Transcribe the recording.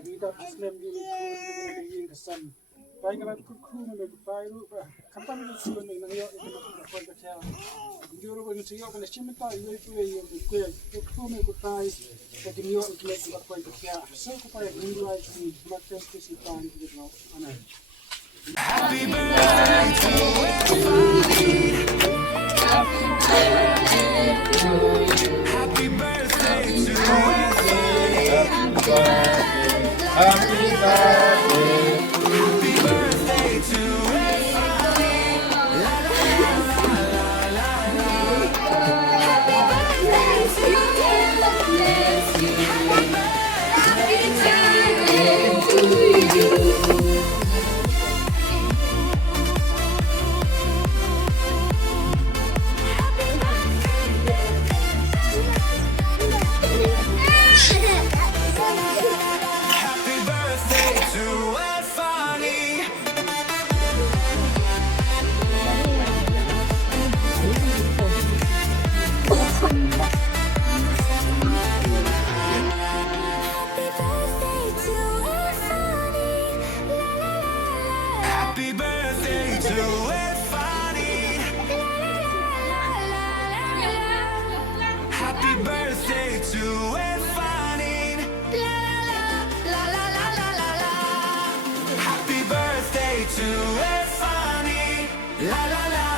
Agita Islam di Kuin kesan. Pai kana ku me pai ru kampan ni su ni nang yo ni na ko ka cha. Juro ko ni yo kana chimita yo ku yo ku me ku pai ka ni yo ku me ku ko ka cha. So ku pai ni yo ai ni ma ka ku si pai ni no ana. Happy birthday to Elfani. Happy birthday to you. Happy birthday to Elfani. Happy birthday. Happy birthday to Elfani. La la la la la la. Happy birthday to you. Happy birthday to you. Happy birthday to Elfani. Happy birthday to Elfani. Happy birthday to Elfani. La la la la la la. Happy birthday to Elfani. La la la.